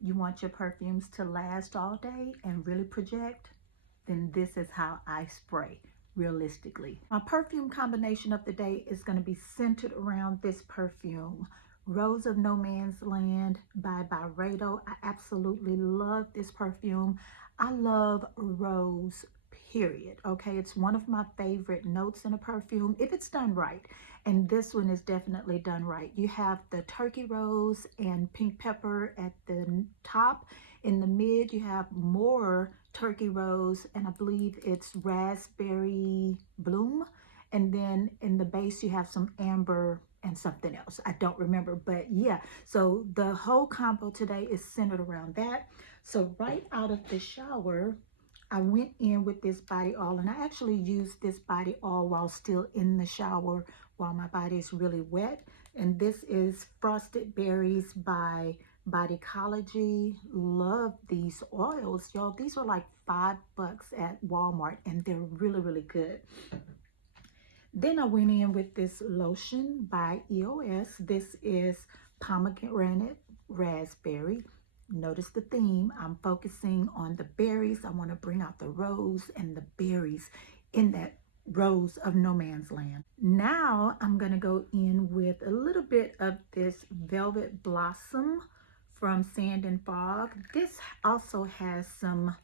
you want your perfumes to last all day and really project, then this is how I spray realistically. My perfume combination of the day is going to be centered around this perfume, Rose of No Man's Land by Byredo. I absolutely love this perfume. I love rose, period. Okay, it's one of my favorite notes in a perfume if it's done right. And this one is definitely done right. You have the turkey rose and pink pepper at the top. In the mid, you have more turkey rose, and I believe it's raspberry bloom. And then in the base, you have some amber and something else. I don't remember, but yeah. So the whole combo today is centered around that. So right out of the shower, I went in with this body oil, and I actually used this body oil while still in the shower while my body is really wet. And this is Frosted Berries by Bodycology. Love these oils, y'all. These are like $5 at Walmart, and they're really, really good. Then I went in with this lotion by EOS. This is pomegranate raspberry. Notice the theme. I'm focusing on the berries. I want to bring out the rose and the berries in that Rose of No Man's Land. Now I'm going to go in with a little bit of this Velvet Blossom from Sand and Fog. This also has some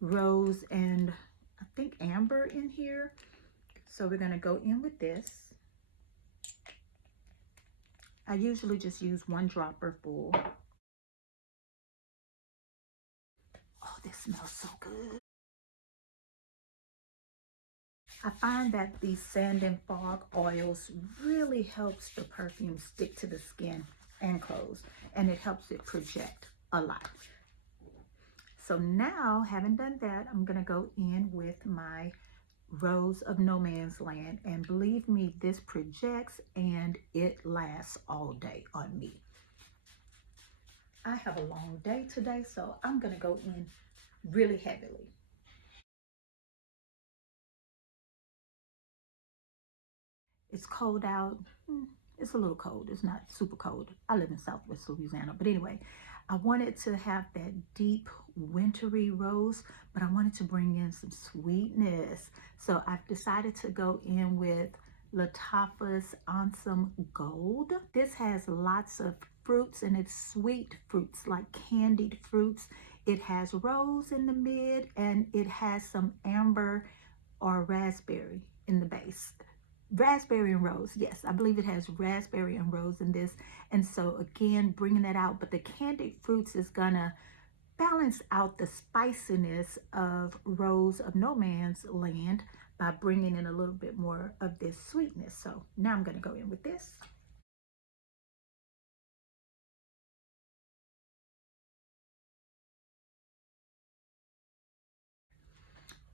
rose and I think amber in here. So we're going to go in with this. I usually just use one dropper full. Oh, this smells so good. I find that these Sand and Fog oils really helps the perfume stick to the skin and clothes, and it helps it project a lot. So now, having done that, I'm going to go in with my Rose of No Man's Land, and believe me, this projects and it lasts all day on me. I have a long day today, so I'm going to go in really heavily. It's cold out. It's a little cold. It's not super cold. I live in Southwest Louisiana. But anyway, I wanted to have that deep wintry rose, but I wanted to bring in some sweetness. So I've decided to go in with Lataffa's Ansaam Gold. This has lots of fruits, and it's sweet fruits, like candied fruits. It has rose in the mid, and it has some amber or raspberry in the base. Raspberry and rose, yes, I believe it has raspberry and rose in this. And so again, bringing that out, but the candied fruits is gonna balance out the spiciness of Rose of No Man's Land by bringing in a little bit more of this sweetness. So now I'm gonna go in with this.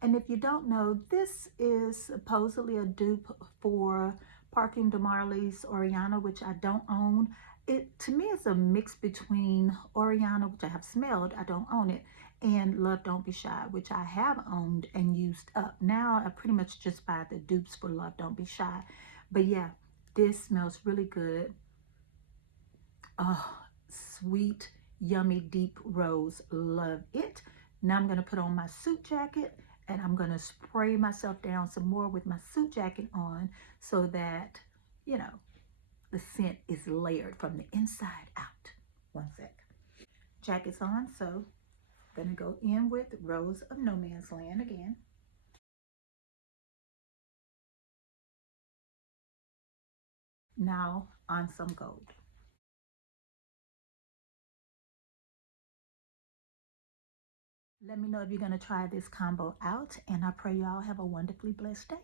And if you don't know, this is supposedly a dupe for Parfum de Marly's Oriana, which I don't own. It, to me, is a mix between Oriana, which I have smelled, I don't own it, and Love Don't Be Shy, which I have owned and used up. Now I pretty much just buy the dupes for Love Don't Be Shy. But yeah, this smells really good. Oh, sweet, yummy, deep rose. Love it. Now I'm going to put on my suit jacket, and I'm going to spray myself down some more with my suit jacket on so that, you know, the scent is layered from the inside out. One sec. Jacket's on, so I'm going to go in with Rose of No Man's Land again. Now Ansaam Gold. Let me know if you're going to try this combo out, and I pray you all have a wonderfully blessed day.